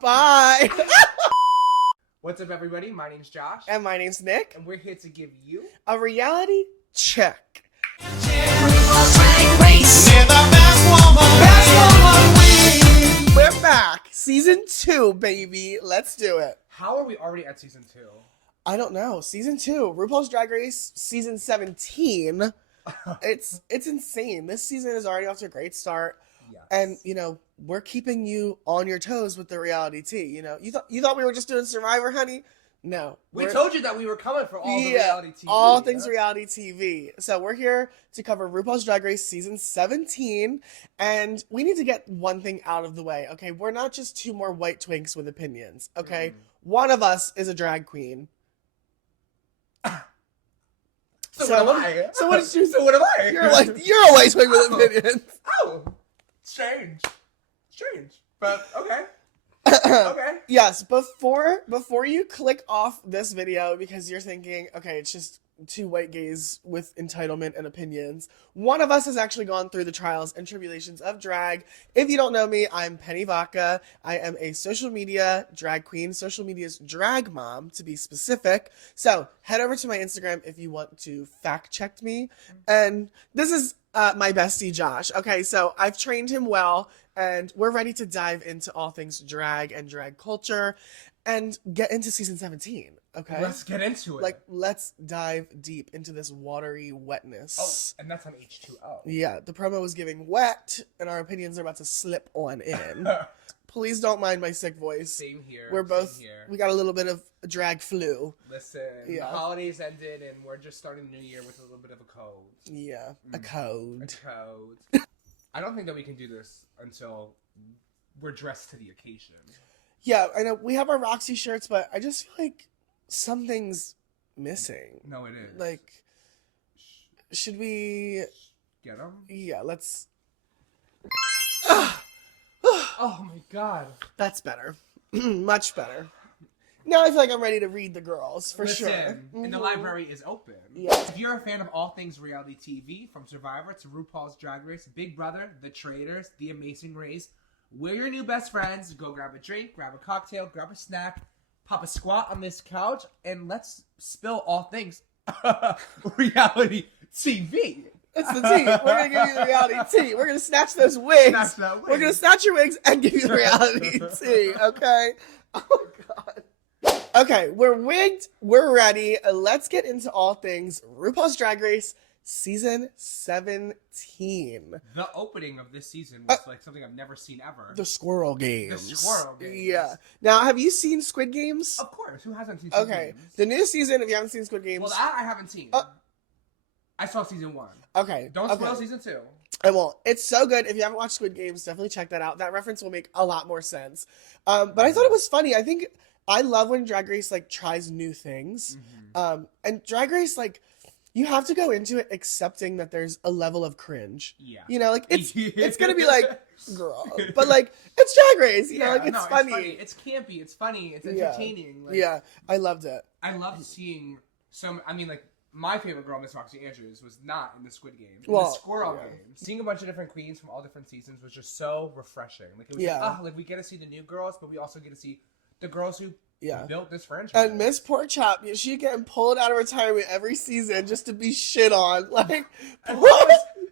Bye. What's up, everybody? My name's Josh. And my name's Nick. And we're here to give you a reality check. We're back. Season 2, baby. Let's do it. How are we already at season 2? I don't know. Season 2. RuPaul's Drag Race season 17. It's insane. This season is already off to a great start. Yes. And, you know, we're keeping you on your toes with the reality tea. You know, you thought we were just doing Survivor, honey? No. We told you that we were coming for all the reality TV. All things reality TV. So we're here to cover RuPaul's Drag Race season 17. And we need to get one thing out of the way, okay? We're not just two more white twinks with opinions, okay? One of us is a drag queen. So what am I? So what did you? So what am I? You're a white twink with opinions. Oh, strange. But okay. Okay. Yes, before you click off this video because you're thinking, okay, it's just two white gays with entitlement and opinions. One of us has actually gone through the trials and tribulations of drag. If you don't know me, I'm Penny Vaca. I am a social media drag queen, social media's drag mom to be specific. So head over to my Instagram if you want to fact check me. And this is my bestie Josh. Okay, so I've trained him well. And we're ready to dive into all things drag and drag culture and get into season 17, okay? Let's get into it. Let's dive deep into this watery wetness. Oh, and that's on H2O. Yeah, the promo was giving wet, and our opinions are about to slip on in. Please don't mind my sick voice. Same here. We got a little bit of drag flu. Listen, the holidays ended, and we're just starting the new year with a little bit of a cold. Yeah, a cold. I don't think that we can do this until we're dressed to the occasion. Yeah, I know. We have our Roxy shirts, but I just feel like something's missing. No, it is. Like, should we... Get them? Yeah, let's... Oh my god. That's better. Much better. Now I feel like I'm ready to read the girls, for sure. And the library is open. Yeah. If you're a fan of all things reality TV, from Survivor to RuPaul's Drag Race, Big Brother, The Traitors, The Amazing Race, we're your new best friends. Go grab a drink, grab a cocktail, grab a snack, pop a squat on this couch, and let's spill all things reality TV. It's the tea. We're going to give you the reality tea. We're going to snatch those wigs. We're going to snatch your wigs and give you the reality tea, okay? Oh, God. Okay, we're wigged, we're ready. Let's get into all things RuPaul's Drag Race season 17. The opening of this season was like something I've never seen ever. The Squirrel Games. The Squirrel Games. Yeah. Now, have you seen Squid Games? Of course. Who hasn't seen Squid Games? Okay. The new season, if you haven't seen Squid Games. Well, that I haven't seen. I saw season 1. Okay. Don't spoil season 2. I won't. It's so good. If you haven't watched Squid Games, definitely check that out. That reference will make a lot more sense. But I thought it was funny. I love when Drag Race, tries new things. Mm-hmm. And Drag Race, you have to go into it accepting that there's a level of cringe. Yeah. You know, it's going to be girl. But, it's Drag Race. You know, it's funny. It's campy. It's funny. It's entertaining. Yeah. I loved it. I loved seeing my favorite girl, Miss Roxy Andrews, was not in the Squid Games. Well, the Squirrel Games. Seeing a bunch of different queens from all different seasons was just so refreshing. It was we get to see the new girls, but we also get to see the girls who built this franchise. And Miss Porkchop, she getting pulled out of retirement every season just to be shit on. If I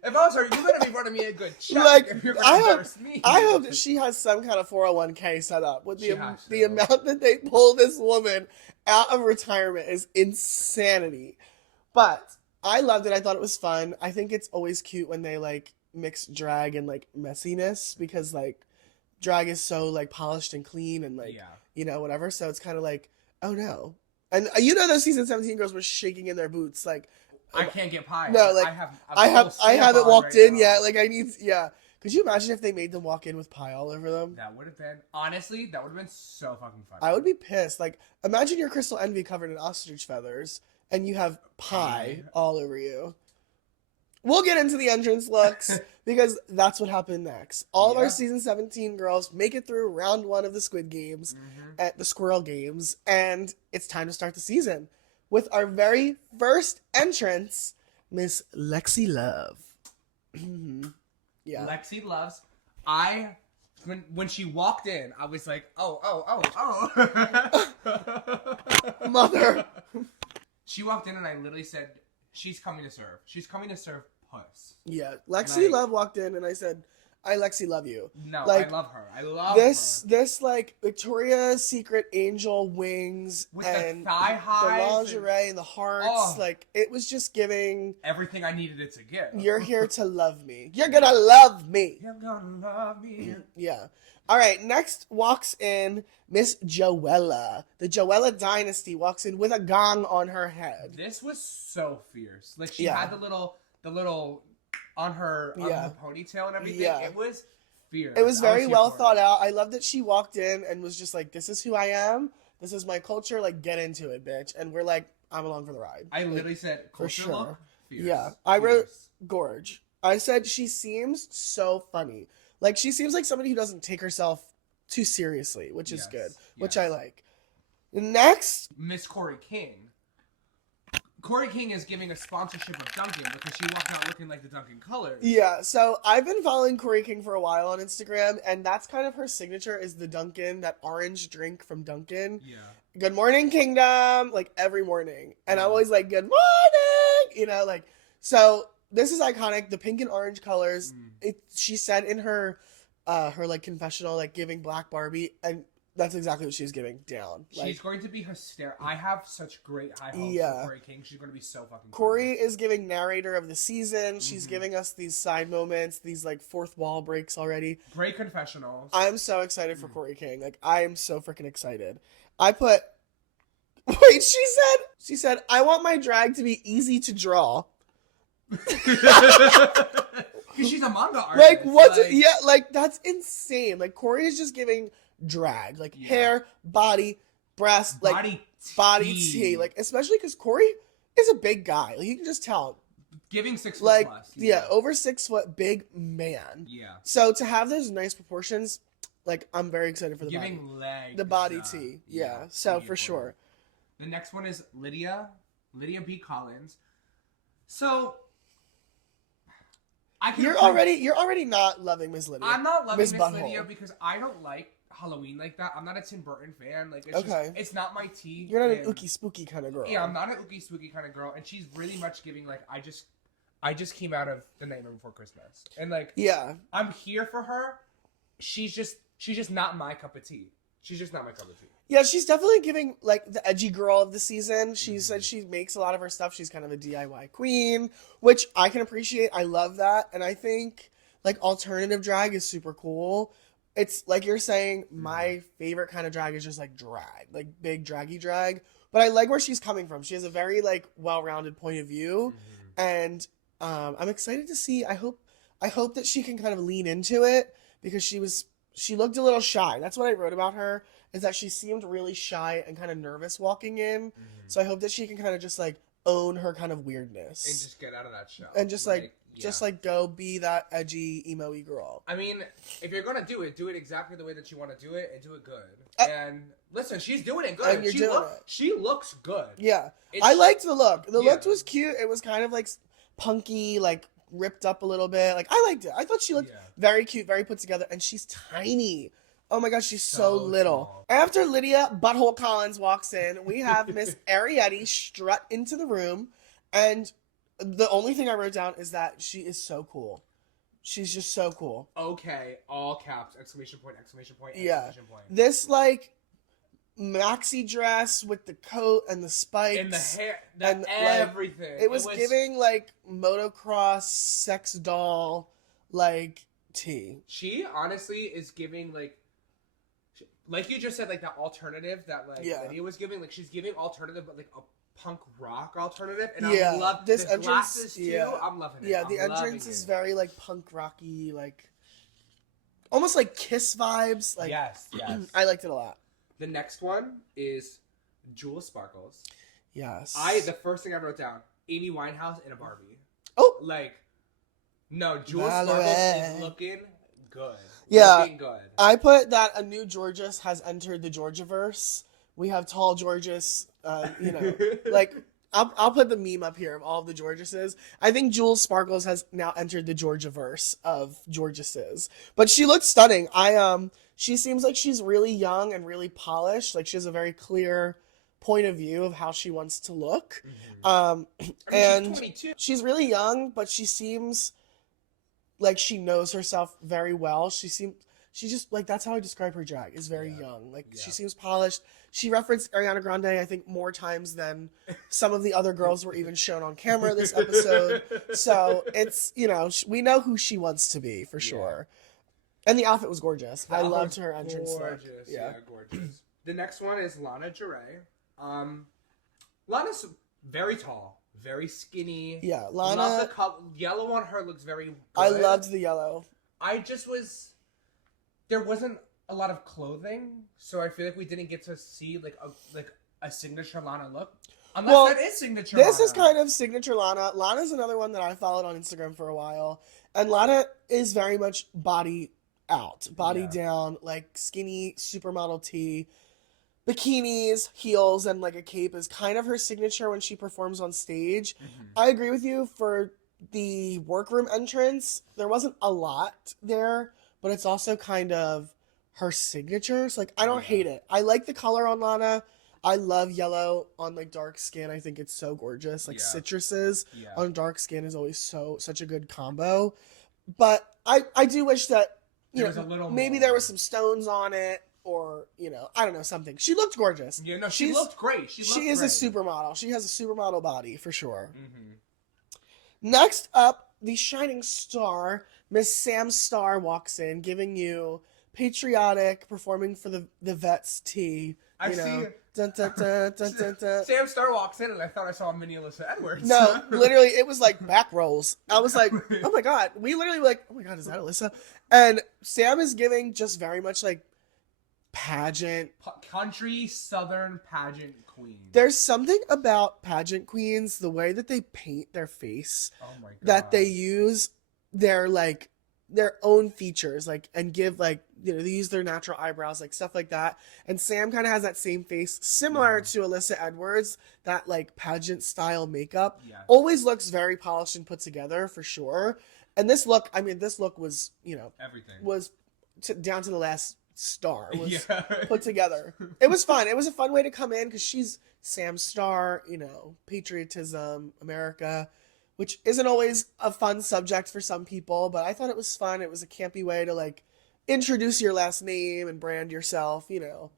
was her, you better be running me a good check if you're going to embarrass me. I hope that she has some kind of 401k set up. With the amount that they pull this woman out of retirement is insanity. But I loved it. I thought it was fun. I think it's always cute when they mix drag and messiness because drag is so polished and clean and you know, whatever. So it's kind of oh no. And those season 17 girls were shaking in their boots I can't get pie. No, I haven't walked in yet. I need Could you imagine if they made them walk in with pie all over them? That would have been so fucking funny. I would be pissed. Imagine your Crystal Envy covered in ostrich feathers and you have pie all over you. We'll get into the entrance looks because that's what happened next. All of our season 17 girls make it through round 1 of the Squid Games at the Squirrel Games, and it's time to start the season with our very first entrance, Miss Lexi Love. Lexi Loves. I When she walked in, I was like, oh. Mother. She walked in and I literally said, she's coming to serve. She's coming to serve puss. Yeah, Lexi Love walked in and I said, I Lexi love you. No, like, I love her. I love this. her. This like Victoria's Secret angel wings with and the thigh highs, the lingerie and the hearts. Oh. Like it was just giving everything I needed it to give. You're here to love me. You're gonna love me. You're gonna love me. Yeah. All right. Next walks in Miss Joella. The Joella dynasty walks in with a gong on her head. This was so fierce. Like she had the little on her ponytail and everything. Yeah. It was fierce. It was very well thought out. I love that she walked in and was just like, "This is who I am. This is my culture. Like, get into it, bitch." And we're like, "I'm along for the ride." I literally said, for culture sure. Look, fierce. Yeah, I wrote gorge. I said she seems so funny. Like she seems like somebody who doesn't take herself too seriously, which is good, which I like. Next, Miss Corey King. Corey King is giving a sponsorship of Dunkin' because she walked out looking like the Dunkin' colors. Yeah, so I've been following Corey King for a while on Instagram, and that's kind of her signature is the Dunkin', that orange drink from Dunkin'. Yeah. Good morning, Kingdom, like every morning. And I'm always like, good morning, you know, like, so this is iconic, the pink and orange colors. She said in her like confessional, like giving Black Barbie, and that's exactly what she was giving down. Like, she's going to be hysterical. I have such great high hopes for Corey King. She's going to be so fucking Corey is giving narrator of the season. She's giving us these side moments, these like fourth wall breaks already. Great confessionals. I'm so excited for Corey King. Like, I am so freaking excited. I put, wait, she said, I want my drag to be easy to draw. Because she's a manga artist. Like, what's it? Yeah, like, that's insane. Like, Corey is just giving drag. Like, hair, body, breast, like, body T. Like, especially because Corey is a big guy. Like, you can just tell. Giving 6 foot like, plus. Yeah, over 6 foot, big man. Yeah. So, to have those nice proportions, like, I'm very excited for the giving body. legs. The body T. Yeah. So, for sure. The next one is Lydia B. Collins. So... You're already not loving Miss Lydia. I'm not loving Miss Lydia because I don't like Halloween like that. I'm not a Tim Burton fan. Like, it's just, it's not my tea. You're not an ookie spooky kind of girl. Yeah, I'm not an ookie spooky kind of girl, and she's really much giving like I just came out of The Nightmare Before Christmas, and like I'm here for her. She's just not my cup of tea. She's just not my cup of tea. Yeah, she's definitely giving, like, the edgy girl of the season. She said she makes a lot of her stuff. She's kind of a DIY queen, which I can appreciate. I love that. And I think, like, alternative drag is super cool. It's, like you're saying, my favorite kind of drag is just, like, drag. Like, big, draggy drag. But I like where she's coming from. She has a very, like, well-rounded point of view. And I'm excited to see. I hope that she can kind of lean into it because she looked a little shy. That's what I wrote about her. Is that she seemed really shy and kind of nervous walking in. So I hope that she can kind of just, like, own her kind of weirdness. And just get out of that shell. And just, like, go be that edgy, emo-y girl. I mean, if you're going to do it exactly the way that you want to do it and do it good. And, listen, she's doing it good. And she looks good. Yeah. I liked the look. The look was cute. It was kind of, like, punky, like, ripped up a little bit. Like, I liked it. I thought she looked very cute, very put together. And she's tiny. Oh my gosh, she's so little. Small. After Lydia Butthole Collins walks in, we have Miss Arietti strut into the room. And the only thing I wrote down is that she is so cool. She's just so cool. Okay, all caps, exclamation point, exclamation point, exclamation point. This, like, maxi dress with the coat and the spikes. And the hair, and everything. Like, it was giving, like, motocross, sex doll, like, tea. She honestly is giving, like you just said, like that alternative that Lydia was giving, like she's giving alternative, but like a punk rock alternative, and I love this entrance, glasses too. I'm loving it. Yeah, the entrance is very like punk rocky, like almost like Kiss vibes. Like yes, I liked it a lot. The next one is Jewel Sparkles. Yes, the first thing I wrote down: Amy Winehouse in a Barbie. Oh, like no, Jewel Sparkles is looking good. Yeah, I put that a new Georges has entered the Georgiaverse. We have tall Georges, you know, like I'll put the meme up here of all of the Georgeses. I think Jules Sparkles has now entered the Georgiaverse of Georgeses. But she looks stunning. She seems like she's really young and really polished. Like she has a very clear point of view of how she wants to look. And she's 22. she's really young, but she seems like she knows herself very well. She just like, that's how I describe her drag, is very young. Like she seems polished. She referenced Ariana Grande, I think, more times than some of the other girls were even shown on camera this episode. So it's, you know, we know who she wants to be for sure. And the outfit was gorgeous. I loved her entrance look. Yeah, gorgeous. The next one is Lana Del Rey. Lana's very tall, very skinny. Yeah, Lana. Love the color. Yellow on her looks very good. I loved the yellow. There wasn't a lot of clothing, so I feel like we didn't get to see like a signature Lana look. Unless that is signature Lana. This is kind of signature Lana. Lana's another one that I followed on Instagram for a while. And Lana is very much body out, body down, like skinny supermodel tee. Bikinis, heels, and like a cape is kind of her signature when she performs on stage. I agree with you. For the workroom entrance, there wasn't a lot there, but it's also kind of her signature. So like, I don't hate it. I like the color on Lana. I love yellow on like dark skin. I think it's so gorgeous. Like citruses on dark skin is always such a good combo. But I do wish that, you know, maybe there was some stones on it. Or, you know, I don't know, something. She looked gorgeous. Yeah, no, she looked great. She is a supermodel. She has a supermodel body, for sure. Next up, the shining star, Miss Sam Star walks in, giving you patriotic, performing for the vets tea. I see. Dun, dun, dun, dun, dun, dun. Sam Star walks in, and I thought I saw a mini Alyssa Edwards. No, literally, it was like back rolls. I was like, oh my god. We literally were like, oh my god, is that Alyssa? And Sam is giving just very much like pageant, country southern pageant queen. There's something about pageant queens, the way that they paint their face, my God, that they use their like their own features, like, and give like, you know, they use their natural eyebrows, like stuff like that. And Sam kind of has that same face, similar to Alyssa Edwards, that like pageant style makeup. Always looks very polished and put together for sure. And this look, I mean, this look was, you know, everything was down to the last star was put together. It was fun. It was a fun way to come in because she's Sam Star, you know, patriotism, America, which isn't always a fun subject for some people, but I thought it was fun. It was a campy way to like introduce your last name and brand yourself, you know.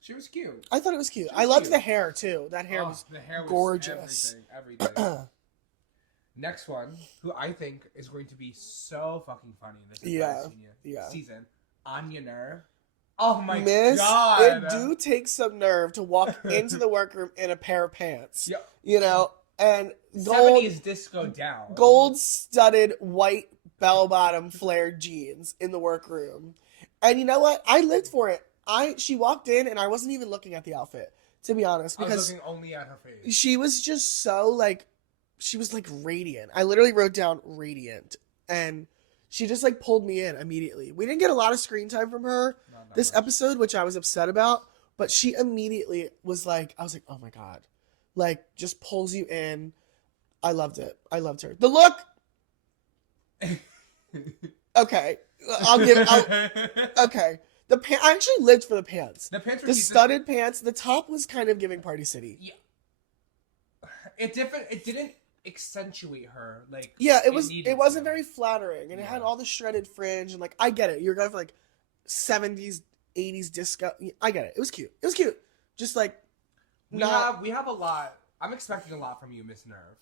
She was cute. I thought it was cute. I loved the hair too. That hair was gorgeous. Everything. Next one, who I think is going to be so fucking funny in this entire season. Anya Nerve. Oh my god. It do take some nerve to walk into the workroom in a pair of pants. You know, and 70s disco down. Gold studded white bell bottom flared jeans in the workroom. And you know what? I lived for it. She walked in and I wasn't even looking at the outfit, to be honest, because I was looking only at her face. She was just so like, she was like radiant. I literally wrote down radiant, and she just like pulled me in immediately. We didn't get a lot of screen time from her this episode, which I was upset about, but she immediately was like, I was like, oh my god, like just pulls you in. I loved it. I loved her. The look. Okay, okay. I actually lived for the pants. The pants were the studded pants. The top was kind of giving Party City. Yeah. It didn't accentuate her like. Yeah, it wasn't very flattering, and it had all the shredded fringe, and like I get it. You're going for like 70s, 80s disco. I get it. It was cute. Just like we have a lot. I'm expecting a lot from you, Miss Nerve.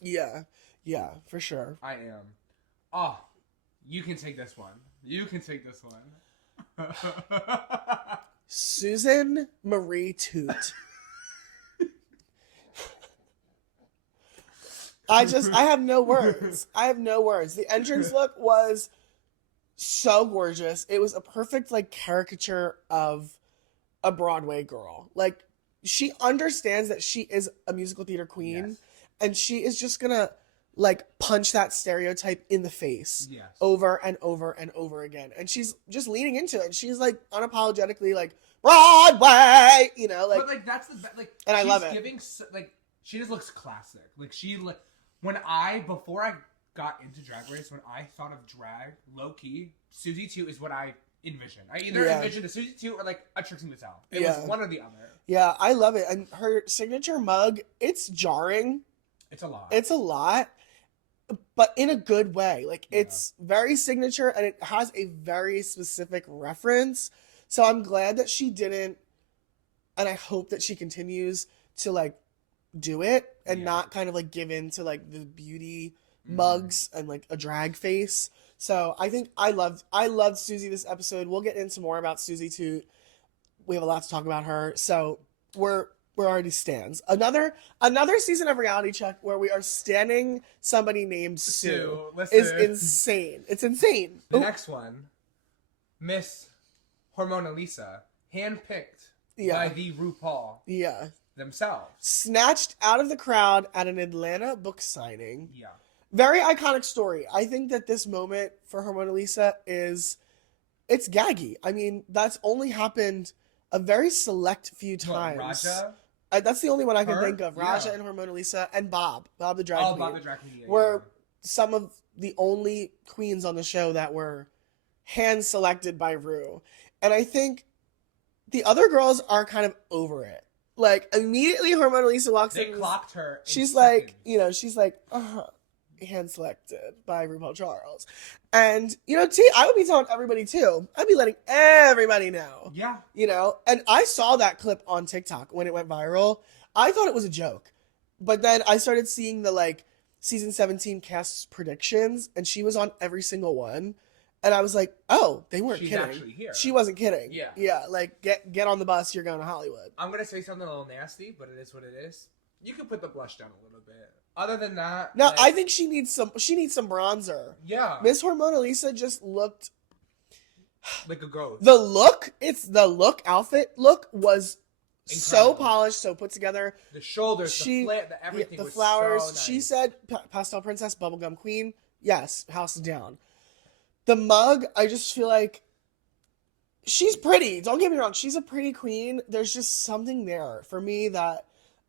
Yeah, for sure. I am. Oh, you can take this one. Susan Marie Toot. I have no words. The entrance look was so gorgeous. It was a perfect like caricature of a Broadway girl. Like, she understands that she is a musical theater queen, and she is just gonna like punch that stereotype in the face over and over and over again. And she's just leaning into it. And she's like unapologetically like Broadway, you know, like. But like that's the like. And I love it. Giving like She just looks classic. Like before I got into Drag Race, when I thought of drag, low key, Susie 2 is what I envisioned. I either envisioned a Susie 2 or like a Trixie Mattel. It was one or the other. Yeah, I love it. And her signature mug, it's jarring. It's a lot. It's a lot, but in a good way. Like, it's very signature, and it has a very specific reference. So I'm glad that she didn't, and I hope that she continues to, like, do it and not kind of, like, give in to, like, the beauty mugs and, like, a drag face. So I think I loved Susie this episode. We'll get into more about Susie too. We have a lot to talk about her. So we're already stans. Another season of Reality Check where we are standing somebody named Sue is insane. It's insane. The next one, Miss Hormona Lisa, handpicked by the Rupaul themselves. Snatched out of the crowd at an Atlanta book signing. Yeah. Very iconic story. I think that this moment for Hormona Lisa it's gaggy. I mean, that's only happened a very select few times. Raja? That's the only one I can think of. Raja and Hormona Lisa and Bob the drag queen. Bob the drag queen. Were some of the only queens on the show that were hand selected by Ru. And I think the other girls are kind of over it. Like, immediately Hormona Lisa walks in. They clocked her. She's like, hand selected by RuPaul Charles. And, I would be telling everybody too. I'd be letting everybody know. Yeah. And I saw that clip on TikTok when it went viral. I thought it was a joke. But then I started seeing the, like, season 17 cast predictions, and she was on every single one. And I was like, oh, they weren't She's kidding. Actually here. She wasn't kidding. Yeah. Yeah, like, get on the bus, you're going to Hollywood. I'm going to say something a little nasty, but it is what it is. You can put the blush down a little bit. Other than that, no, I think she needs some bronzer. Yeah. Miss Hormona Lisa just looked like a ghost. The outfit look was incredible. So polished, so put together. The shoulders, everything the was flowers. So nice. She said pastel princess, bubblegum queen. Yes, house down. The mug, I just feel like she's pretty. Don't get me wrong, she's a pretty queen. There's just something there for me that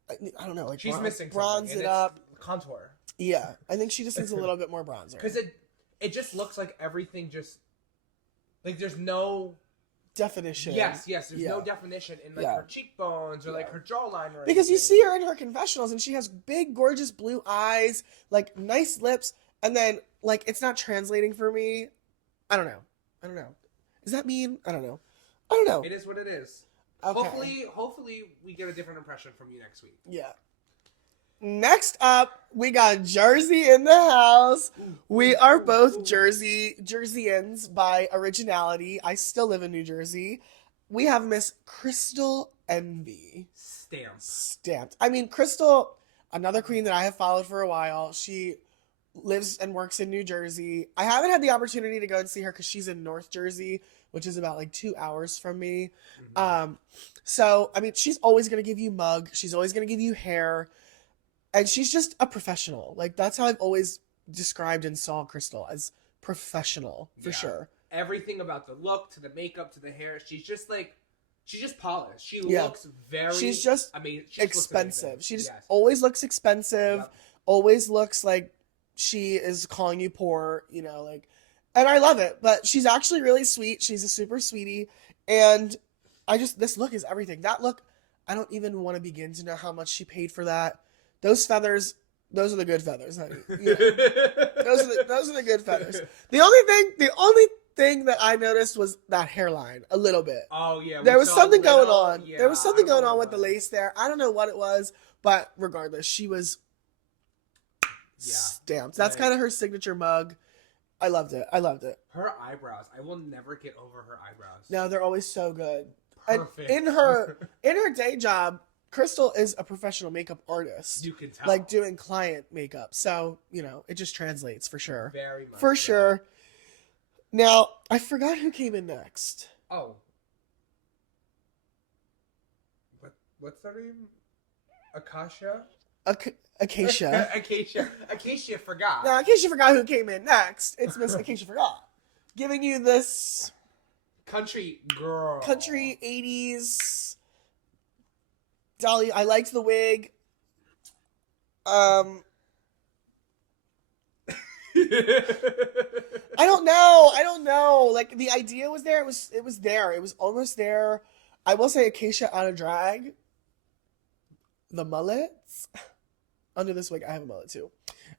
I don't know, like she's missing bronze it up. Contour. Yeah, I think she just needs a little bit more bronzer. Because it just looks like everything just like there's no definition. Yes, there's no definition in like her cheekbones or like her jawline or because you see her in her confessionals and she has big, gorgeous blue eyes, like nice lips, and then like it's not translating for me. I don't know. Does that mean? I don't know. It is what it is. Okay. Hopefully we get a different impression from you next week. Yeah. Next up, we got Jersey in the house. We are both Jerseyans by originality. I still live in New Jersey. We have Miss Crystal Envy. Stamped. I mean, Crystal, another queen that I have followed for a while. She lives and works in New Jersey. I haven't had the opportunity to go and see her because she's in North Jersey, which is about like 2 hours from me. Mm-hmm. So, I mean, she's always going to give you mug. She's always going to give you hair. And she's just a professional. Like, that's how I've always described and saw Crystal, as professional, for sure. Everything about the look, to the makeup, to the hair. She's just polished. She looks very... She's just amazing. Expensive. She just always looks expensive. Always looks like she is calling you poor, like... And I love it. But she's actually really sweet. She's a super sweetie. And this look is everything. That look, I don't even want to begin to know how much she paid for that. Those feathers, those are the good feathers, honey. Those are the good feathers. The only thing that I noticed was that hairline a little bit. Oh yeah, there was something going on. There was something going on with the lace there. I don't know what it was, but regardless, she was stamped. That's kind of her signature mug. I loved it. Her eyebrows, I will never get over her eyebrows. No, they're always so good. Perfect. And in her day job, Crystal is a professional makeup artist. You can tell. Like doing client makeup. So, it just translates for sure. Very much. For sure. Now, I forgot who came in next. Oh. What's her name? Acacia? Acacia. Acacia forgot. No, Acacia forgot who came in next. It's Miss Acacia Forgot. Giving you this... Country girl. Country 80s... Dolly, I liked the wig. Um, I don't know. I don't know. Like the idea was there. It was there. It was almost there. I will say Acacia out of drag. The mullets. Under this wig, I have a mullet too.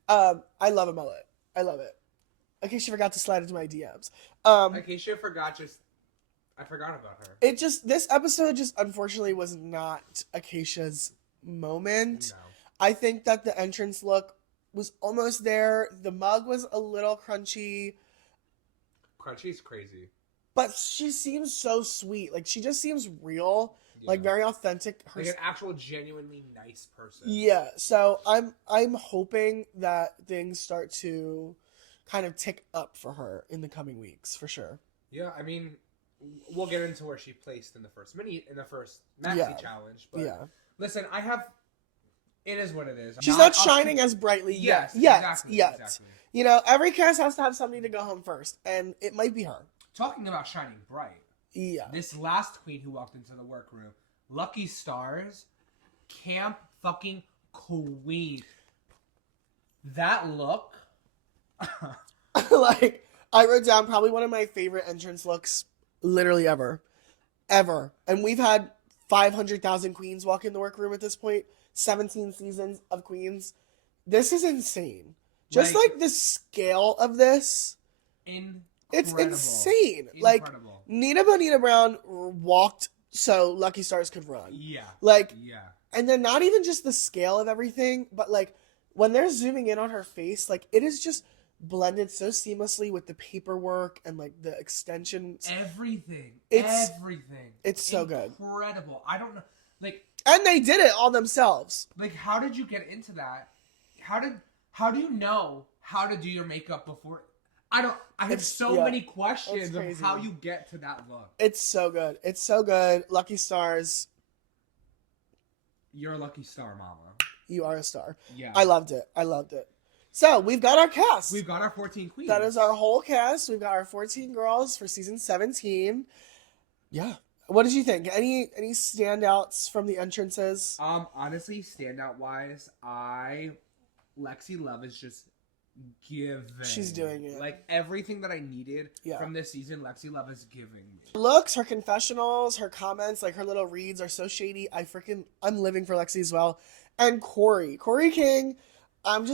I love a mullet. I love it. Acacia forgot to slide into my DMs. Acacia forgot just. I forgot about her. It just this episode just unfortunately was not Acacia's moment. No. I think that the entrance look was almost there. The mug was a little crunchy. Crunchy's crazy. But she seems so sweet. Like she just seems real, like Yeah. very authentic. Like an actual genuinely nice person. Yeah. So I'm hoping that things start to kind of tick up for her in the coming weeks for sure. Yeah, I mean, we'll get into where she placed in the first maxi challenge. But Yeah. listen, it is what it is. She's not shining as brightly Yes, yet. exactly, Yet. exactly. You know, every cast has to have somebody to go home first, and it might be her. Talking about shining bright. Yeah. This last queen who walked into the workroom, Lucky Stars, camp fucking queen. That look. Like, I wrote down probably one of my favorite entrance looks literally ever. Ever. And we've had 500,000 queens walk in the workroom at this point. 17 seasons of queens. This is insane. Just like the scale of this. It's insane. Incredible. Like, Nina Bonita Brown walked so Lucky Stars could run. Yeah. Like, yeah. And then not even just the scale of everything, but like when they're zooming in on her face, like it is just blended so seamlessly with the paperwork and like the extensions. Everything. It's so good. Incredible. I don't know. Like, and they did it all themselves. Like, how did you get into that? How do you know how to do your makeup before? I have so many questions of how you get to that look. It's so good. It's so good. Lucky Stars. You're a lucky star, mama. You are a star. Yeah. I loved it. So, we've got our cast. We've got our 14 queens. That is our whole cast. We've got our 14 girls for season 17. Yeah. What did you think? Any standouts from the entrances? Honestly, standout wise, Lexi Love is just giving. She's doing it. Like everything that I needed from this season, Lexi Love is giving me. Looks, her confessionals, her comments, like her little reads are so shady. I'm living for Lexi as well. And Corey King, I'm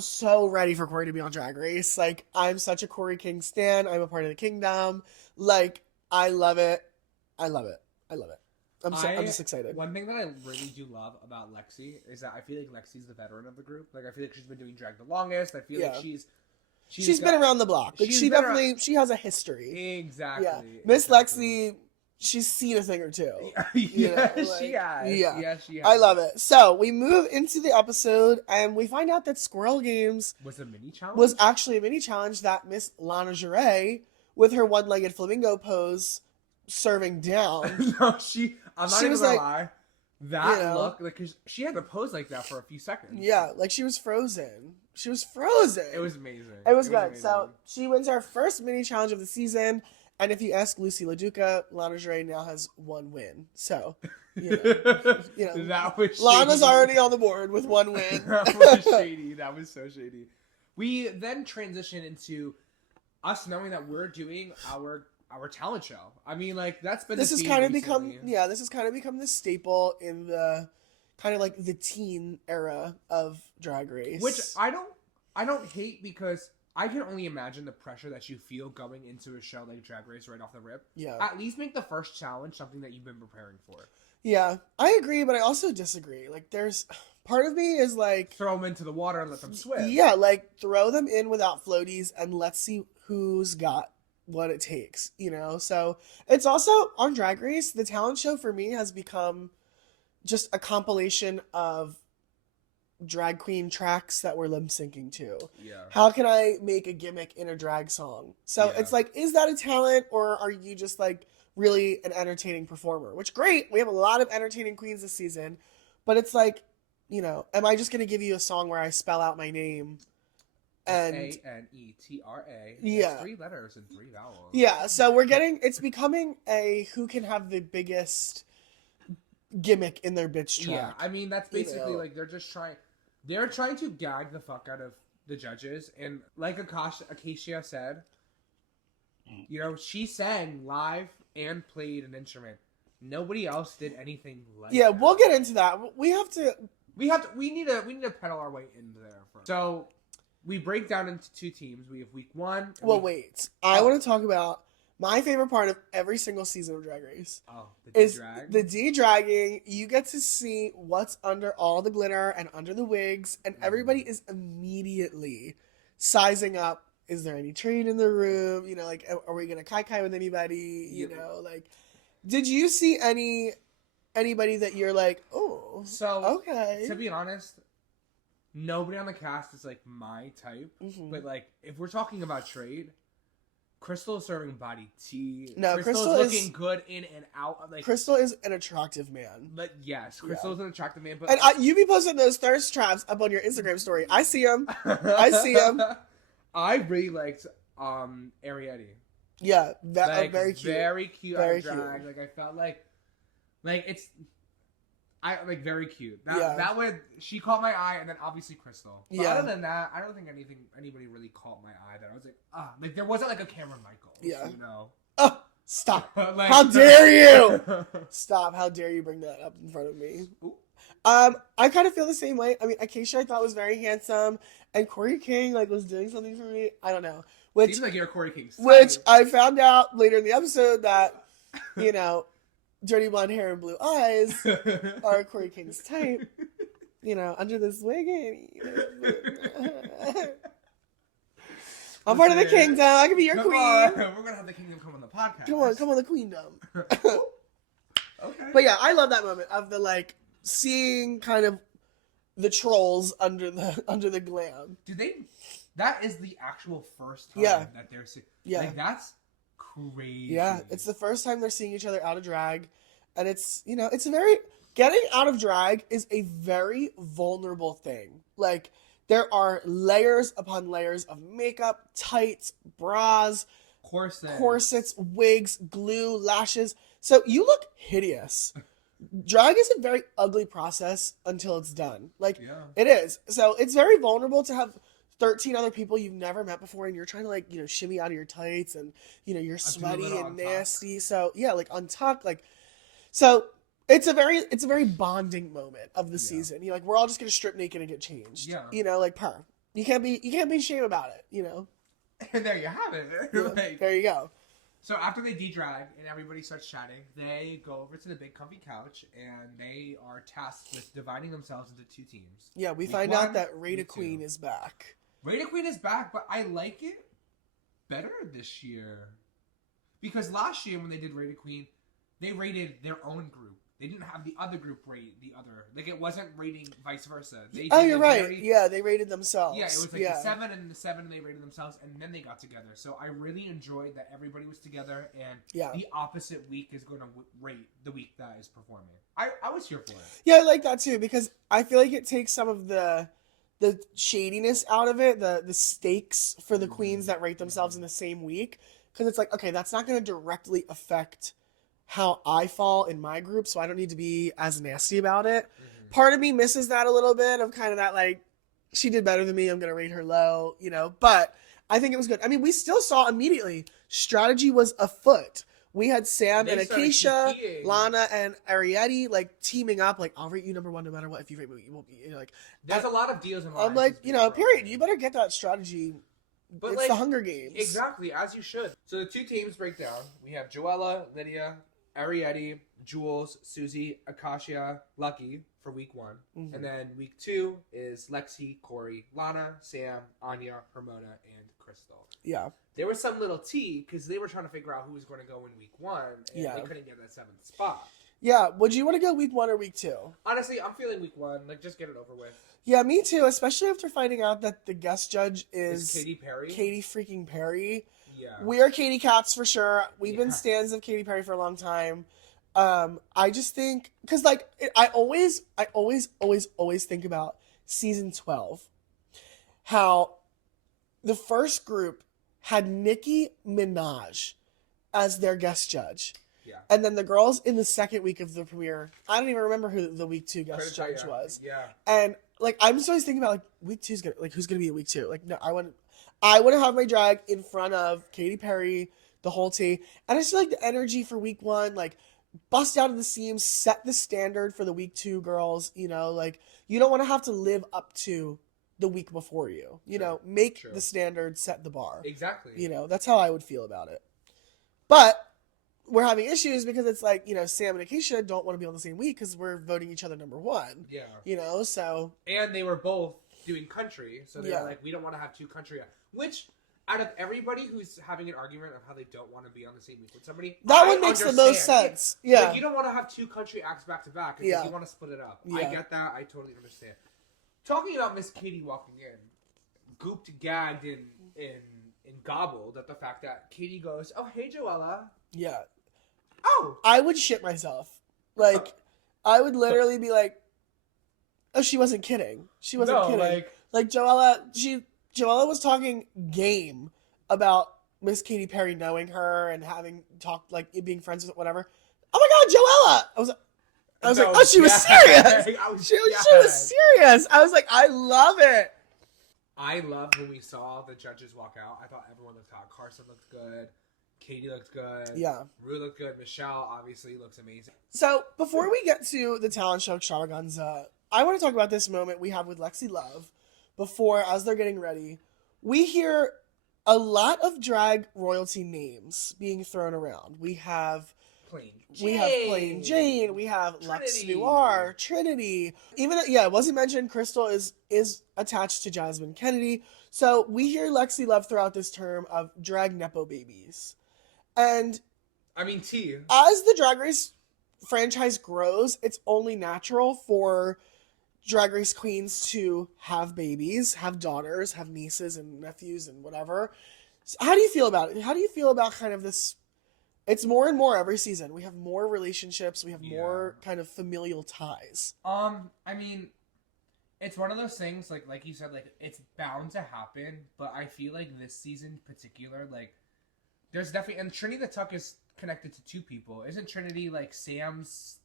so ready for Corey to be on Drag Race. Like, I'm such a Corey King stan. I'm a part of the kingdom. Like, I love it. I'm just excited. One thing that I really do love about Lexi is that I feel like Lexi's the veteran of the group. Like, I feel like she's been doing drag the longest. I feel like she's been around the block. Like, she has a history. Exactly. Yeah. Miss Lexi, she's seen a thing or two. She has. Yeah, she has. I love it. So we move into the episode and we find out that Squirrel Games was actually a mini challenge that Miss Lana Jarre, with her one-legged flamingo pose, serving down. No, I'm not even gonna lie. That look, like, 'cause she had to pose like that for a few seconds. Yeah, like she was frozen. It was amazing. It was good. Amazing. So she wins our first mini challenge of the season. And if you ask Lucy LaDuca, Lana Jarre now has one win. So, you know that was shady. Lana's already on the board with one win. That was shady. That was so shady. We then transition into us knowing that we're doing our talent show. I mean, like, that's been this has kind of become the staple in the kind of like the teen era of Drag Race, which I don't hate, because I can only imagine the pressure that you feel going into a show like Drag Race right off the rip. Yeah. At least make the first challenge something that you've been preparing for. Yeah, I agree, but I also disagree. Like, there's part of me is like, throw them into the water and let them swim. Yeah, like throw them in without floaties and let's see who's got what it takes, you know? So it's also on Drag Race. The talent show for me has become just a compilation of drag queen tracks that we're lip syncing to. Yeah. How can I make a gimmick in a drag song? So it's like, is that a talent, or are you just like really an entertaining performer? Which, great, we have a lot of entertaining queens this season, but it's like, you know, am I just going to give you a song where I spell out my name? And Anetra. Yeah. 3 letters and 3 vowels. Yeah, so it's becoming a who can have the biggest gimmick in their bitch track. Yeah, I mean, that's basically like they're just trying. They're trying to gag the fuck out of the judges, and like Acacia said, you know, she sang live and played an instrument. Nobody else did anything like Yeah, that. we'll get into that. We need to pedal our way into there first. So we break down into two teams. We have week 1. Wait. I want to talk about my favorite part of every single season of Drag Race. Oh, is the de-dragging. You get to see what's under all the glitter and under the wigs, and everybody is immediately sizing up. Is there any trade in the room? You know, like, are we gonna kai with anybody? You know, like, did you see anybody that you're like, oh, so okay? To be honest, nobody on the cast is like my type. Mm-hmm. But like, if we're talking about trade, Crystal is serving body tea. No, Crystal is looking good in and out. Like, Crystal is an attractive man. But yes, Crystal is an attractive man. But and you be posting those thirst traps up on your Instagram story. I see them. I see them. I really liked Arietti. Yeah, that like, very cute. Very cute. Very drag. cute. Like, I felt like it's. Very cute. Yeah. That way, she caught my eye, and then obviously Crystal. But yeah. Other than that, I don't think anybody really caught my eye. That I was like, there wasn't like a Cameron Michaels. Yeah. You know. Oh, stop! Like, how dare you? Stop! How dare you bring that up in front of me? Ooh. I kind of feel the same way. I mean, Acacia I thought was very handsome, and Corey King like was doing something for me. I don't know. Seems like you're Corey King. Which I found out later in the episode that, you know, dirty blonde hair and blue eyes are Corey King's type. You know, under this wig. I'm part of the kingdom. I can be your queen. We're gonna have the kingdom come on the podcast. Come on, the queendom. Okay. But yeah, I love that moment of the like seeing kind of the trolls under the glam. That is the actual first time that they're seeing. Yeah. Like, that's crazy. Yeah, it's the first time they're seeing each other out of drag, and it's, you know, getting out of drag is a very vulnerable thing. Like, there are layers upon layers of makeup, tights, bras, corsets, wigs, glue, lashes. So you look hideous. Drag is a very ugly process until it's done. Like, it is. So it's very vulnerable to have 13 other people you've never met before, and you're trying to, like, you know, shimmy out of your tights, and, you know, you're sweaty and nasty. So yeah, like, untuck, like, so it's a very bonding moment of the season. You're like, we're all just gonna strip naked and get changed. Yeah. You know, like, you can't be ashamed about it, you know. And there you have it. Like, there you go. So after they de-drag and everybody starts chatting, they go over to the big comfy couch, and they are tasked with dividing themselves into two teams. Yeah, we find out that Rada Queen is back. Rada Queen is back, but I like it better this year. Because last year when they did Rada Queen, they rated their own group. They didn't have the other group rate the other. Like, it wasn't rating vice versa. You're right. Yeah, they rated themselves. Yeah, it was like the 7 and the 7, and they rated themselves, and then they got together. So I really enjoyed that everybody was together, and the opposite week is going to rate the week that is performing. I was here for it. Yeah, I like that too, because I feel like it takes some of the shadiness out of it, the stakes for the queens that rate themselves in the same week. Because it's like, okay, that's not going to directly affect how I fall in my group, so I don't need to be as nasty about it. Mm-hmm. Part of me misses that a little bit of kind of that, like, she did better than me, I'm going to rate her low, you know, but I think it was good. I mean, we still saw immediately strategy was afoot. We had Sam and Acacia, Lana and Arietti, like, teaming up, like, I'll rate you number 1 no matter what. If you rate me, you won't be, you know, like. There's a lot of deals in line. I'm like, you know, period. You better get that strategy. But it's like, the Hunger Games. Exactly, as you should. So the two teams break down. We have Joella, Lydia, Arietti, Jules, Susie, Acacia, Lucky for week 1. Mm-hmm. And then week 2 is Lexi, Corey, Lana, Sam, Anya, Hermona, and Crystal. Yeah. There was some little tea because they were trying to figure out who was going to go in week 1, and they couldn't get that 7th spot. Yeah. Would you want to go week 1 or week 2? Honestly, I'm feeling week 1. Like, just get it over with. Yeah, me too, especially after finding out that the guest judge is Katy Perry. Katy freaking Perry. Yeah. We are Katy cats for sure. We've been stans of Katy Perry for a long time. I just think, because, like, I always think about season 12. How the first group had Nicki Minaj as their guest judge. Yeah. And then the girls in the second week of the premiere, I don't even remember who the week 2 guest judge was. Yeah. And like, I'm just always thinking about, like, week 2's gonna, like, who's gonna be in week 2? Like, no, I want to have my drag in front of Katy Perry, the whole tea. And I just feel like the energy for week 1, like, bust out of the seams, set the standard for the week 2 girls, you know, like, you don't want to have to live up to the week before you, you know, make the standard, set the bar. Exactly. You know, that's how I would feel about it. But we're having issues because it's like, you know, Sam and Acacia don't want to be on the same week because we're voting each other number 1. Yeah. You know, so. And they were both doing country, so they're like, we don't want to have 2 country. Which, out of everybody who's having an argument of how they don't want to be on the same week with somebody, that one makes the most sense. Yeah. Like, you don't want to have 2 country acts back to back. You want to split it up. Yeah. I get that. I totally understand. Talking about Miss Katie walking in, gooped, gagged, and gobbled at the fact that Katie goes, "Oh, hey, Joella." Yeah. Oh. I would shit myself. Like, I would literally be like, oh, she wasn't kidding. She wasn't kidding. Like Joella was talking game about Miss Katy Perry knowing her and having talked, like, being friends with whatever. Oh my God, Joella! I was like, oh, she was serious. She was serious. I was like, I love it. I loved when we saw the judges walk out. I thought everyone looked hot. Carson looked good. Katie looked good. Yeah. Rue looked good. Michelle obviously looks amazing. So before we get to the talent show extravaganza, I want to talk about this moment we have with Lexi Love. Before, as they're getting ready, we hear a lot of drag royalty names being thrown around. We have Plain Jane. We have Trinity. Lux Noir, Trinity. Even it wasn't mentioned. Crystal is attached to Jasmine Kennedy. So we hear Lexi Love throughout this term of drag nepo babies, and I mean, as the Drag Race franchise grows, it's only natural for Drag Race queens to have babies, have daughters, have nieces and nephews and whatever. So how do you feel about it? How do you feel about kind of this? It's more and more every season. We have more relationships. We have more kind of familial ties. I mean, it's one of those things, like you said, like, it's bound to happen, but I feel like this season in particular, like, there's definitely, and Trinity the Tuck is connected to 2 people. Isn't Trinity, like, Sam's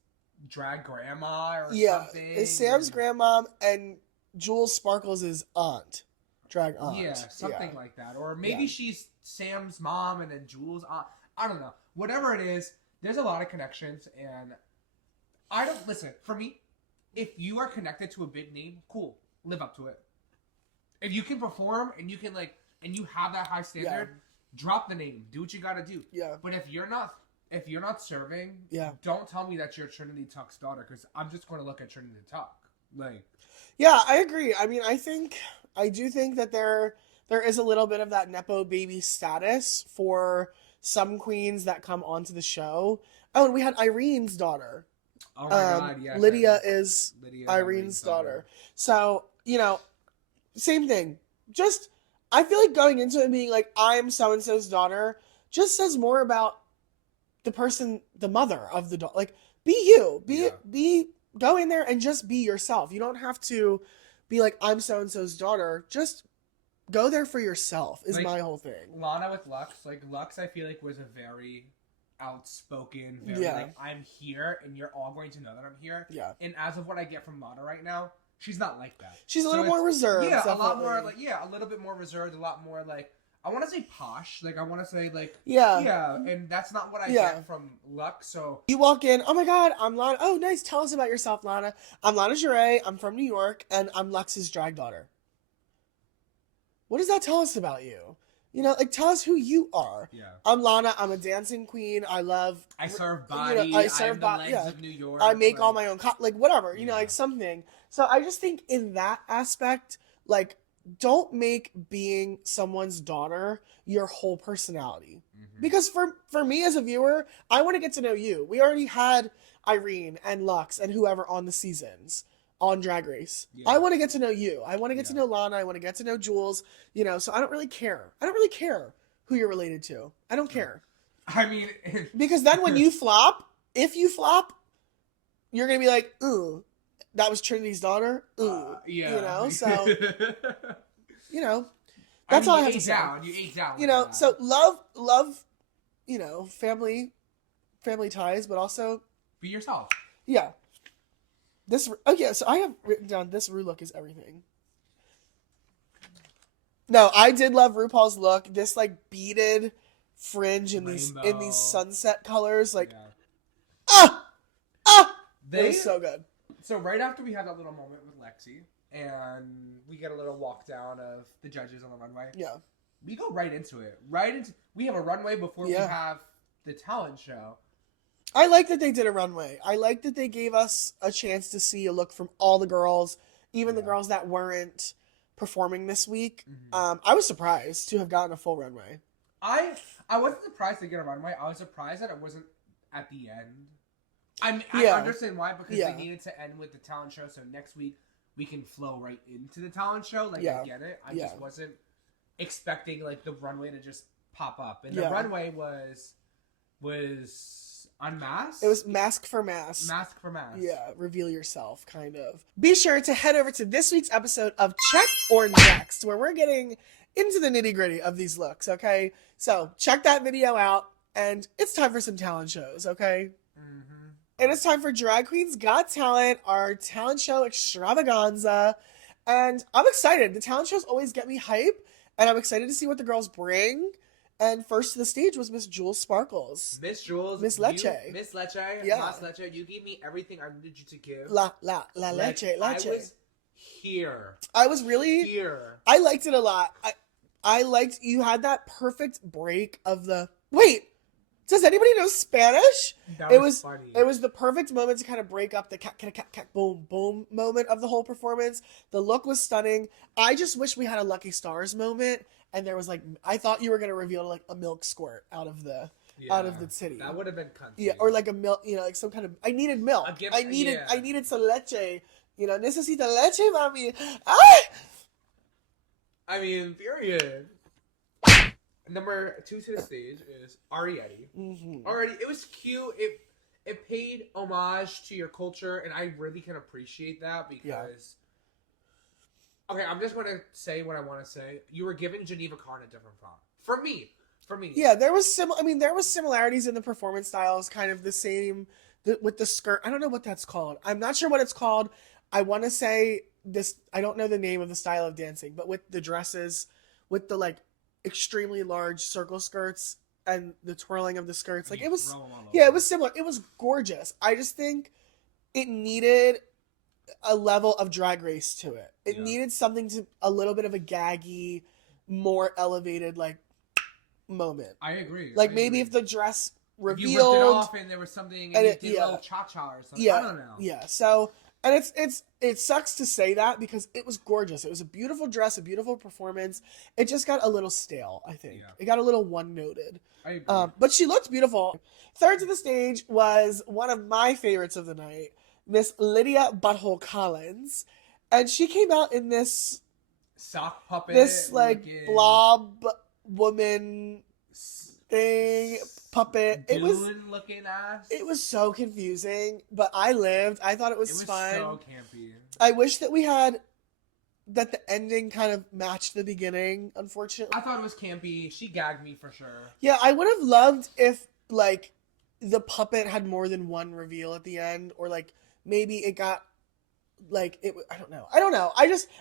drag grandma or something? It's Sam's grandma and Jules Sparkles' aunt. Drag aunt. Yeah, something like that. Or maybe she's Sam's mom and then Jules' aunt. I don't know. Whatever it is, there's a lot of connections, and listen, for me, if you are connected to a big name, cool. Live up to it. If you can perform and you can, like, and you have that high standard, drop the name. Do what you gotta do. Yeah. But if you're not serving, don't tell me that you're Trinity Tuck's daughter, because I'm just going to look at Trinity Tuck. Like, yeah, I agree. I mean, I do think that there is a little bit of that nepo baby status for some queens that come onto the show. Oh, and we had Irene's daughter. Oh my God, yes. Lydia is Irene's daughter. So, you know, same thing. Just, I feel like going into it and being like, I'm so-and-so's daughter, just says more about the person, the mother of the daughter. Like, be you. Go in there and just be yourself. You don't have to be like, I'm so-and-so's daughter. Just go there for yourself is, like, my whole thing. Lana with Lux. Like, Lux, I feel like, was a very outspoken, very, like, I'm here, and you're all going to know that I'm here. Yeah. And as of what I get from Lana right now, she's not like that. She's a little more reserved. Yeah, definitely. a lot more, like, a little bit more reserved, a lot more, like, I want to say posh. Like, I want to say, like, yeah, and that's not what I get from Lux, so. You walk in, oh my God, I'm Lana. Oh, nice, tell us about yourself, Lana. I'm Lana Jarre, I'm from New York, and I'm Lux's drag daughter. What does that tell us about you? You know, like, tell us who you are. Yeah. I'm Lana. I'm a dancing queen. I serve body. You know, I serve the legs of New York. I make all my own, like, whatever. You know, like, something. So I just think in that aspect, like, don't make being someone's daughter your whole personality. Mm-hmm. Because for me as a viewer, I want to get to know you. We already had Irene and Lux and whoever on the seasons on Drag Race. Yeah. I want to get to know you. I want to get to know Lana. I want to get to know Jules. You know, so I don't really care. I don't really care who you're related to. I don't care. I mean, because then when you flop, if you flop, you're gonna be like, ooh, that was Trinity's daughter. Ooh, yeah. You know, so you know, that's all I have to say. You ate down. You know, so love, you know, family ties, but also be yourself. Yeah. This, oh yeah, so I have written down this Ru look is everything. No, I did love RuPaul's look. This like beaded fringe in these Rainbow. sunset colors, like Yeah. ah ah. It They was so good. So right after we had that little moment with Lexi, and we get a little walk down of the judges on the runway. Yeah. We go right into it. We have a runway before we have the talent show. I like that they did a runway. I like that they gave us a chance to see a look from all the girls, even the girls that weren't performing this week. Mm-hmm. I was surprised to have gotten a full runway. I wasn't surprised to get a runway. I was surprised that it wasn't at the end. I understand why, because they needed to end with the talent show, so next week we can flow right into the talent show. Like, I get it. I just wasn't expecting like the runway to just pop up. And the runway was unmasked. It was mask for mask. Mask for mask. Yeah, reveal yourself, kind of. Be sure to head over to this week's episode of Check or Next, where we're getting into the nitty-gritty of these looks, okay? So, check that video out, and it's time for some talent shows, okay? Mm-hmm. And it's time for Drag Queens Got Talent, our talent show extravaganza. And I'm excited. The talent shows always get me hype, and I'm excited to see what the girls bring. And first to the stage was Miss Jules Sparkles. Miss Jules. Miss Leche. Miss Leche. Yeah. Mas Leche. You gave me everything I needed you to give. La Leche. I was here. I was really... Here. I liked it a lot. I liked... You had that perfect break of the... Wait! Does anybody know Spanish? That was funny. It was the perfect moment to kind of break up the cat, boom, boom moment of the whole performance. The look was stunning. I just wish we had a Lucky Stars moment, and there was like, I thought you were gonna reveal like a milk squirt out of the titty. That would have been cunty. Yeah, or like a milk, like some kind of. I needed milk. I needed some leche. Necesita leche, mami. Ah! I mean, period. Number 2 to the stage is Arietti. Mm-hmm. Arietti, it was cute. It paid homage to your culture, and I really can appreciate that because... Okay, I'm just going to say what I want to say. You were giving Geneva Karn a different thought. For me. Yeah, there was similarities in the performance styles, kind of the same with the skirt. I don't know what that's called. I'm not sure what it's called. I want to say this... I don't know the name of the style of dancing, but with the dresses, with the, like, extremely large circle skirts and the twirling of the skirts, like it was similar. It was gorgeous. I just think it needed a level of Drag Race to it. It needed something to a little bit of a gaggy, more elevated like moment. I agree. Like maybe if the dress revealed, you ripped it off and there was something and you did a little cha-cha or something. I don't know. Yeah. So and it sucks to say that because it was gorgeous. It was a beautiful dress, a beautiful performance. It just got a little stale, I think. Yeah. It got a little one-noted. I agree. But she looked beautiful. Third to the stage was one of my favorites of the night, Miss Lydia Butthole Collins. And she came out in this... sock puppet. This, like, blob woman... thing, puppet. It was looking ass. It was so confusing, but I lived. I thought it was fun. It was so campy. I wish that that the ending kind of matched the beginning, unfortunately. I thought it was campy. She gagged me for sure. Yeah, I would have loved if, like, the puppet had more than one reveal at the end, or, like, maybe it got, like, I don't know.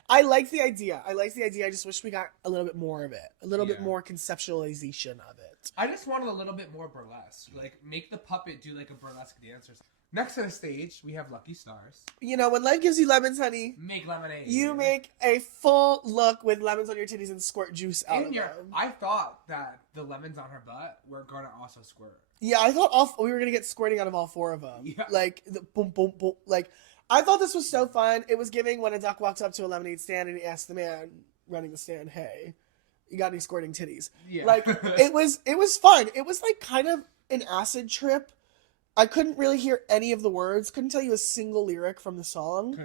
I like the idea. I just wish we got a little bit more of it. A little bit more conceptualization of it. I just wanted a little bit more burlesque. Like, make the puppet do, like, a burlesque dance or something. Next to the stage, we have Lucky Stars. When life gives you lemons, honey, make lemonade. You make a full look with lemons on your titties and squirt juice out of them. I thought that the lemons on her butt were going to also squirt. Yeah, I thought we were going to get squirting out of all four of them. Yeah. Like, the boom, boom, boom. Like, I thought this was so fun. It was giving when a duck walks up to a lemonade stand and he asks the man running the stand, hey, you got any squirting titties? Yeah. Like, it was fun. It was, like, kind of an acid trip. I couldn't really hear any of the words. Couldn't tell you a single lyric from the song.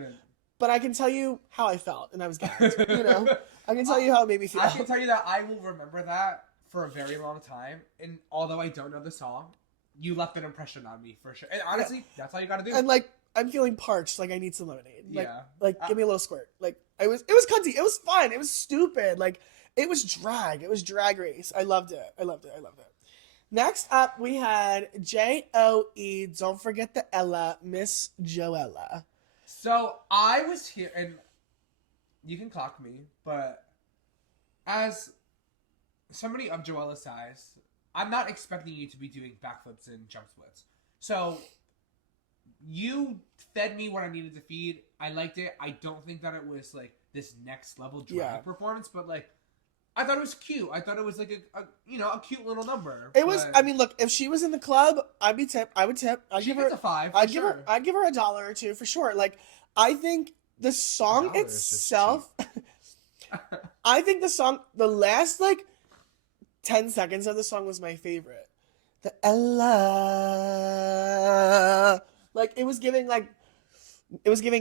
But I can tell you how I felt, and I was gagged. I can tell you how it made me feel. I can tell you that I will remember that for a very long time. And although I don't know the song, you left an impression on me for sure. And honestly, that's all you got to do. And, like, I'm feeling parched. Like, I need some lemonade. Like, give me a little squirt. Like, it was cunty. It was fun. It was stupid. Like, it was drag. It was Drag Race. I loved it. Next up, we had J-O-E, don't forget the Ella, Miss Joella. So I was here, and you can clock me, but as somebody of Joella's size, I'm not expecting you to be doing backflips and jump splits. So you fed me what I needed to feed. I liked it. I don't think that it was like this next level drag performance, but like I thought it was cute. I thought it was like a cute little number. It was. I mean, look, if she was in the club, I would tip. I'd give her a $5. I'd give her $1 or $2 for sure. Like, I think the song itself. I think the last like 10 seconds of the song was my favorite. The Ella, like it was giving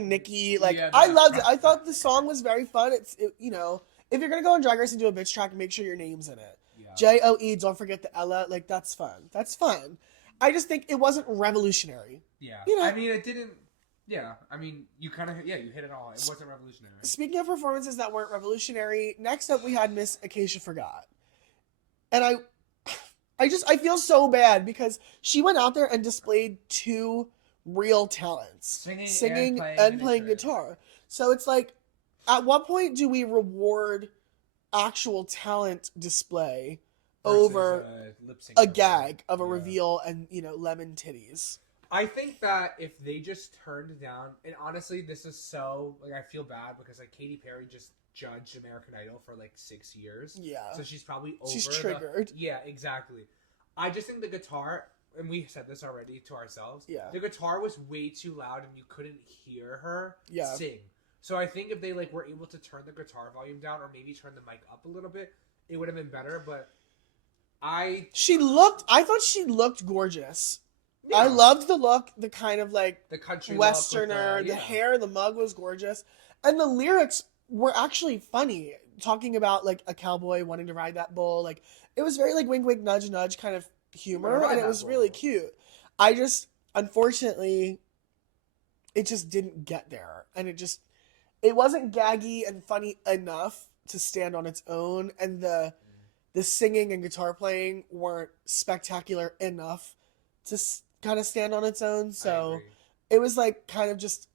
Nicki. Like I loved it. I thought the song was very fun. If you're gonna go on Drag Race and do a bitch track, make sure your name's in it. Yeah. JOE, don't forget the Ella. Like that's fun. That's fun. I just think it wasn't revolutionary. Yeah. I mean, it didn't. Yeah. I mean, you hit it all. It wasn't revolutionary. Speaking of performances that weren't revolutionary, next up we had Miss Acacia Forgot, and I feel so bad because she went out there and displayed 2 real talents, singing and playing guitar. So it's like, at what point do we reward actual talent display over a gag of a reveal and lemon titties? I think that if they just turned down, and honestly, this is so like I feel bad because like Katy Perry just judged American Idol for like 6 years. Yeah, so she's probably over. She's triggered. Yeah, exactly. I just think the guitar, and we said this already to ourselves. Yeah, the guitar was way too loud, and you couldn't hear her sing. So I think if they like were able to turn the guitar volume down, or maybe turn the mic up a little bit, it would have been better. But I thought she looked gorgeous. Yeah. I loved the look, the kind of like the country westerner, the hair, the mug was gorgeous, and the lyrics were actually funny. Talking about like a cowboy wanting to ride that bull, like it was very like wink, wink, nudge, nudge kind of humor, and it was really cute. I just unfortunately, it just didn't get there, and it wasn't gaggy and funny enough to stand on its own, and the singing and guitar playing weren't spectacular enough to kind of stand on its own. So it was like kind of just,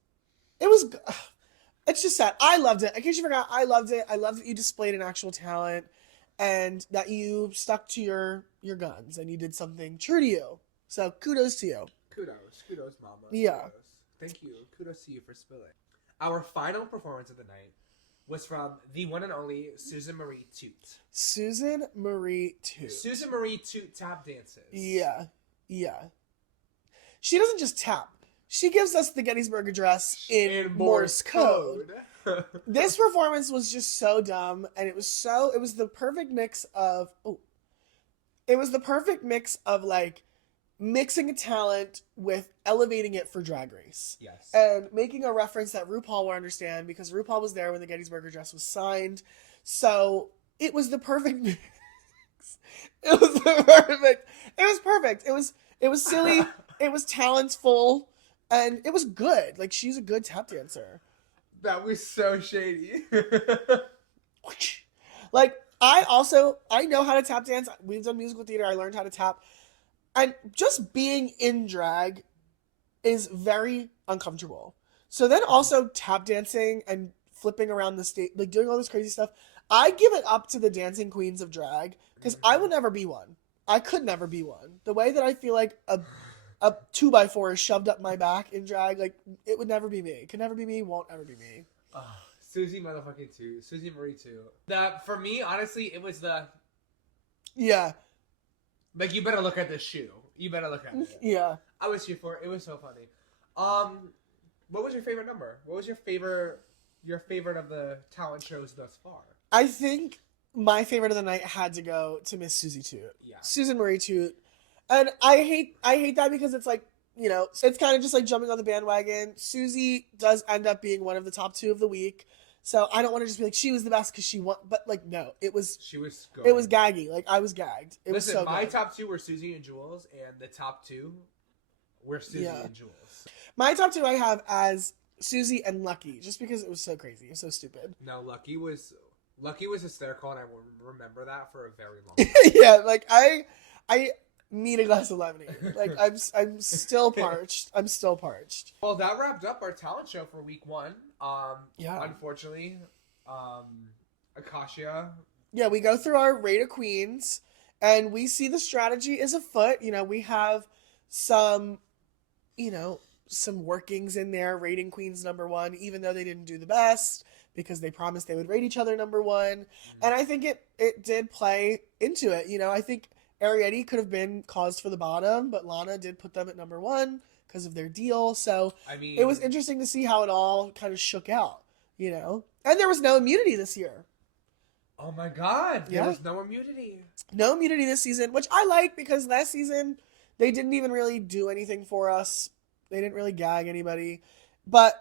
it's just sad. I loved it. In case you forgot, I loved it. I loved that you displayed an actual talent and that you stuck to your guns and you did something true to you. So kudos to you. Kudos, mama. Yeah. Kudos. Thank you. Kudos to you for spilling. Our final performance of the night was from the one and only Susan Marie Toot. Susan Marie Toot tap dances. Yeah. She doesn't just tap. She gives us the Gettysburg Address in Morse code. This performance was just so dumb, and it was the perfect mix of like mixing a talent with elevating it for Drag Race. Yes. And making a reference that RuPaul will understand because RuPaul was there when the Gettysburg Address was signed. So it was the perfect mix. It was perfect. It was silly. It was talentful. And it was good. Like, she's a good tap dancer. That was so shady. Like, I know how to tap dance. We've done musical theater. I learned how to tap. And just being in drag is very uncomfortable. So then also tap dancing and flipping around the stage, like doing all this crazy stuff. I give it up to the dancing queens of drag because I will never be one. I could never be one. The way that I feel like a 2x4 is shoved up my back in drag, like it would never be me. It could never be me. Won't ever be me. Susie motherfucking Toot. Susie Marie Toot. That for me, honestly, it was the. Yeah. Like you better look at this shoe. You better look at it. Yeah. I was here for it. It was so funny. What was your favorite number? What was your favorite of the talent shows thus far? I think my favorite of the night had to go to Miss Susie Toot. Yeah. Susan Marie Toot. And I hate that because it's like, it's kind of just like jumping on the bandwagon. Susie does end up being one of the top 2 of the week. So I don't want to just be like, she was the best because she won. But like, no, she was good. It was gaggy. Like I was gagged. Listen, my top 2 were Susie and Jules, and the top 2 were Susie and Jules. My top 2 I have as Susie and Lucky, just because it was so crazy. It was so stupid. No, Lucky was hysterical, and I will remember that for a very long time. Yeah, like I need a glass of lemonade. Like I'm still parched. I'm still parched. Well, that wrapped up our talent show for week 1. Yeah. Unfortunately, Akashia. Yeah, we go through our rate of queens, and we see the strategy is afoot. You know, we have some, some workings in there, rating queens number 1, even though they didn't do the best because they promised they would rate each other number 1. Mm-hmm. And I think it did play into it. You know, I think Arietti could have been caused for the bottom, but Lana did put them at number 1 because of their deal. So it was interesting to see how it all kind of shook out, And there was no immunity this year. Oh my God. There was no immunity. No immunity this season, which I like because last season they didn't even really do anything for us. They didn't really gag anybody. But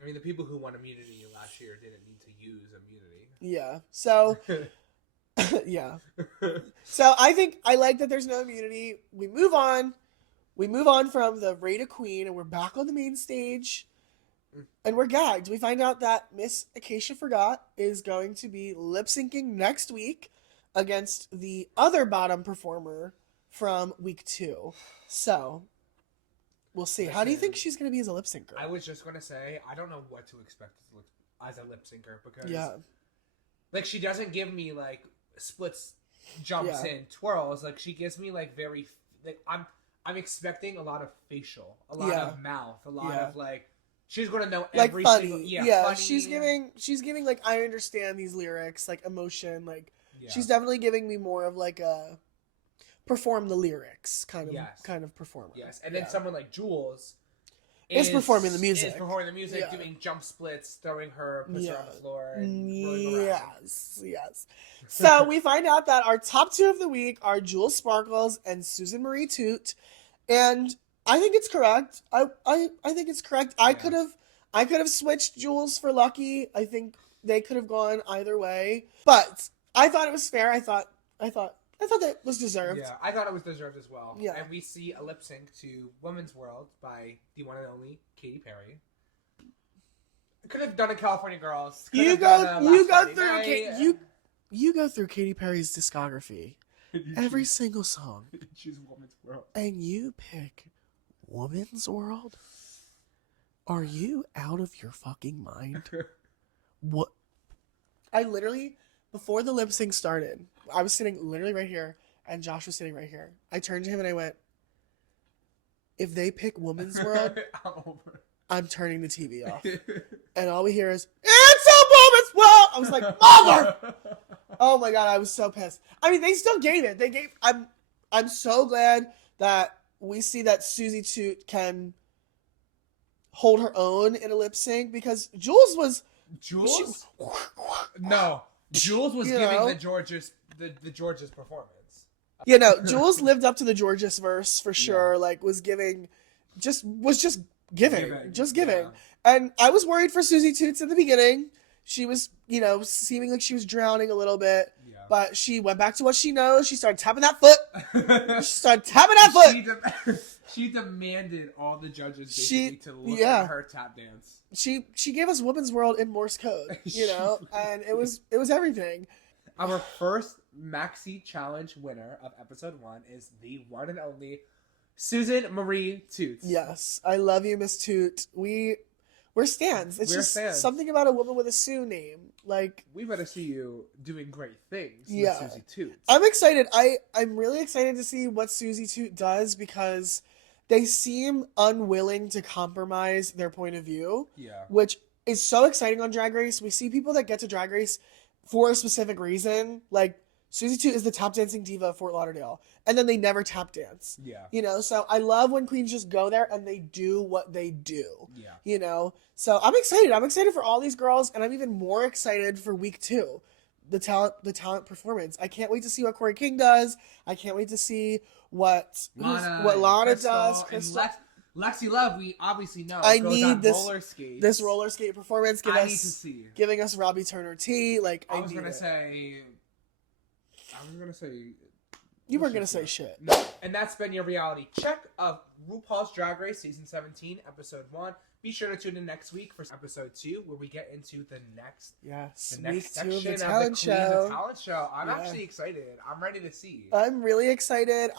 I mean, the people who won immunity last year didn't need to use immunity. Yeah. So yeah. So I like that there's no immunity. We move on. We move on from the Rate of Queen, and we're back on the main stage. And we're gagged. We find out that Miss Acacia Forgot is going to be lip-syncing next week against the other bottom performer from week 2. So, we'll see. How do you think she's going to be as a lip-syncer? I was just going to say, I don't know what to expect as a lip-syncer because like, she doesn't give me, like, splits, jumps, and twirls. Like, she gives me, like, very... Like, I'm expecting a lot of facial, a lot of mouth, a lot of, like... She's gonna know every funny. single funny. She's giving like, I understand these lyrics, like emotion, like she's definitely giving me more of like a perform the lyrics kind of performer. Yes, and then someone like Jules is performing the music. Doing jump splits, throwing her pussy on the floor, Yes. So we find out that our top 2 of the week are Jules Sparkles and Susan Marie Toot, and I think it's correct. I think it's correct. I could have switched Jules for Lucky. I think they could have gone either way. But I thought it was fair. I thought that was deserved. Yeah, I thought it was deserved as well. Yeah. And we see a lip sync to Women's World by the one and only Katy Perry. Could have done a California Girls. You go through Katy Perry's discography. Every single song. Choose Women's World. And you pick Woman's World? Are you out of your fucking mind? What? I literally, before the lip sync started, I was sitting literally right here, and Josh was sitting right here. I turned to him and I went, if they pick Woman's World, I'm turning the TV off. And all we hear is, it's a Woman's World! I was like, mother! Oh my God, I was so pissed. I mean, they still gave it. I'm so glad that we see that Susie Toot can hold her own in a lip sync because Jules was giving the George's performance. Jules lived up to the George's verse for sure. Yeah. Like was giving. Yeah. And I was worried for Susie Toots in the beginning. She was, seeming like she was drowning a little bit. Yeah. But she went back to what she knows. She started tapping that foot. She demanded all the judges basically to look at her tap dance. She gave us Women's World in Morse code, and it was everything. Our first Maxi Challenge winner of episode 1 is the one and only Susan Marie Toot. Yes, I love you, Miss Toot. We're stans. It's something about a woman with a Sue name. Like, we better see you doing great things with Susie Toot. I'm excited. I'm really excited to see what Susie Toot does because they seem unwilling to compromise their point of view. Yeah. Which is so exciting on Drag Race. We see people that get to Drag Race for a specific reason. Like, Susie Toot is the tap dancing diva of Fort Lauderdale. And then they never tap dance. Yeah. So I love when queens just go there and they do what they do. Yeah. So I'm excited. I'm excited for all these girls, and I'm even more excited for week 2. The talent performance. I can't wait to see what Corey King does. I can't wait to see what Lana does. Crystal. And Lexi Love, we obviously know. I need this roller skate performance. Giving us Robbie Turner T. Like I was gonna say You weren't gonna say shit. No. And that's been your reality check of RuPaul's Drag Race Season 17, Episode 1. Be sure to tune in next week for Episode 2, where we get into the next week 2 section of the of talent the show. talent show. I'm actually excited. I'm ready to see. I'm really excited.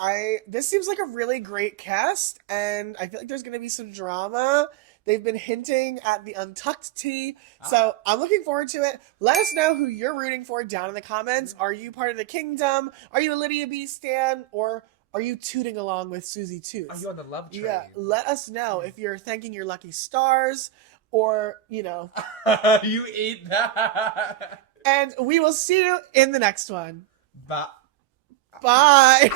This seems like a really great cast, and I feel like there's gonna be some drama. They've been hinting at the untucked tea, so I'm looking forward to it. Let us know who you're rooting for down in the comments. Are you part of the kingdom? Are you a Lydia B stan? Or are you tooting along with Susie Toots? Are you on the love train? Yeah, let us know if you're thanking your lucky stars or, you know. You ate that. And we will see you in the next one. Bye. Bye.